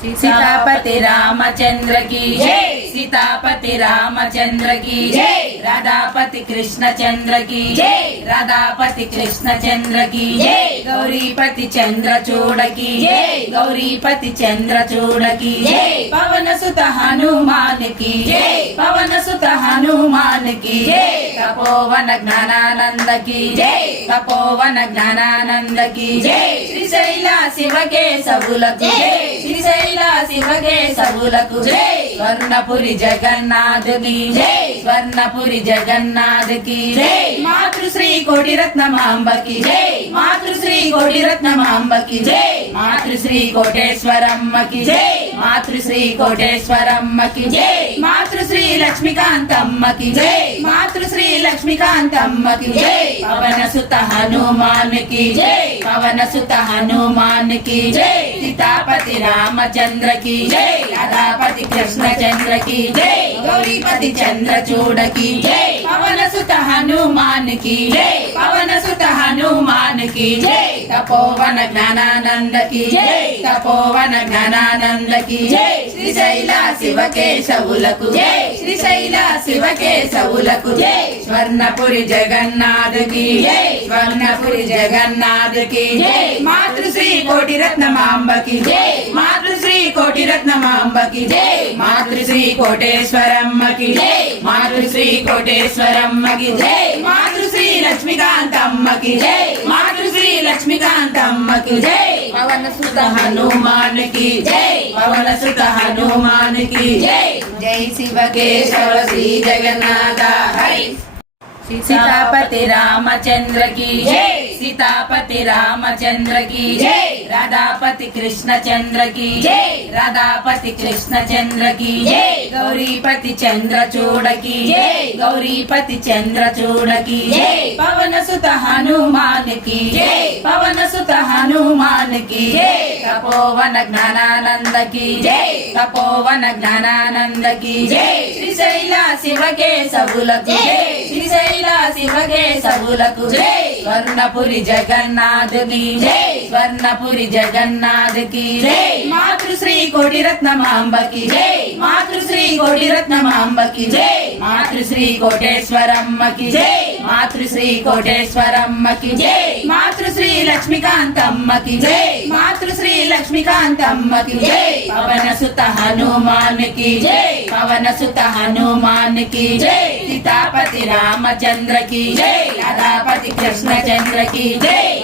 Sitapati Ramachandra key జై Sitapati Ramachandra key జై Radhapati Krishna Chandra key జై రాధాపతి కృష్ణచంద్ర కీ జై గౌరీపతి చంద్ర చూడకి జై గౌరీపతి చంద్ర చూడకి జై పవన సుత హనుమానికి జై పవన సుత హనుమానికి జై తపోవన జ్ఞానానందకి జై తపోవన జ్ఞానానందకి జై శ్రీశైల శివకేశవులకు జై శ్రీశైల శివకే స్వర్ణపురి జగన్నాథుకి స్వర్ణపురి జగన్నాథుకి జై. మాతృశ్రీ కోటి రత్నమాంబకి జై. మాతృశ్రీ కోటి రత్నమాంబకి జై. మాతృశ్రీ కోటేశ్వరమ్మకి మాతృశ్రీ కోటేశ్వరమ్మకి మాతృశ్రీ లక్ష్మీకాంతమ్మకి జై. మాతృశ్రీ లక్ష్మీకాంతమ్మకి జై. పవన సుత హనుమానికి జై. పవన సుత హనుమానికి జై సీతాపతి రామచంద్రకి జై రాధాపతి కృష్ణచంద్రకి జై గౌరీపతి చంద్రచూడకి జై పవన సుత హనుమానికి జై. పవన సుత హనుమానికి జై. తపోవన జ్ఞానానందకి జై. తపోవన జ్ఞానానందకి జై. శ్రీశైల శివకేశవులకు జై. శ్రీశైల శివకేశవులకు జై. స్వర్ణపురి జగన్నాథకి జై. స్వర్ణపురి జగన్నాథకి జై. మాతృశ్రీ కోటి రత్నమాంబకి జై. మాతృశ్రీ కోటి రత్నమాంబకి జై. మాతృశ్రీ కోటేశ్వరమ్మకి జై మాతృశ్రీ కోటేశ్వరమ్మకి జై మాతృశ్రీ లక్ష్మీకాంతమ్మకి జై మాతృశ్రీ లక్ష్మీకాంతమ్మకి జై పవన సుత హనుమానికి జై పవన సుత హనుమానికి జై జై శివకేశవ శ్రీ జగన్నాథ హరి सीतापति रामचंद्र की जय సీతాపతి రామచంద్రకి జై! రాధాపతి కృష్ణచంద్ర కి జై! రాధాపతి కృష్ణచంద్ర కి జై! గౌరీపతి చంద్ర చూడకి జై! గౌరీపతి చంద్ర చూడకి జై! పవన సుత హనుమాన్కి జై! పవన సుత హనుమాన్కి జై! తపోవన జ్ఞానానందకి జై! తపోవన జ్ఞానానందకి జై! శ్రీశైల శివకేశవులకు జై! శ్రీశైల శివకేశవులకు జై! స్వర్ణపురి జగన్నాథుని. జై. స్వర్ణపురి జగన్నాథుకి. జై. మాతృశ్రీ కోటి రత్నమాంబకి జై. మాతృశ్రీ కోటి రత్నమాంబకి జై. మాతృశ్రీ కోటేశ్వరమ్మకి జై. మాతృశ్రీ కోటేశ్వరమ్మకి జై. మాతృశ్రీ లక్ష్మీకాంతమ్మకి జై. మాతృశ్రీ లక్ష్మీకాంతమ్మకి జై. పవన సుత హనుమాన్కి జై. పవన సుత హనుమాన్కి జై. సీతాపతి రామచంద్రకి జై. రాధాపతి కృష్ణచంద్రకి జై.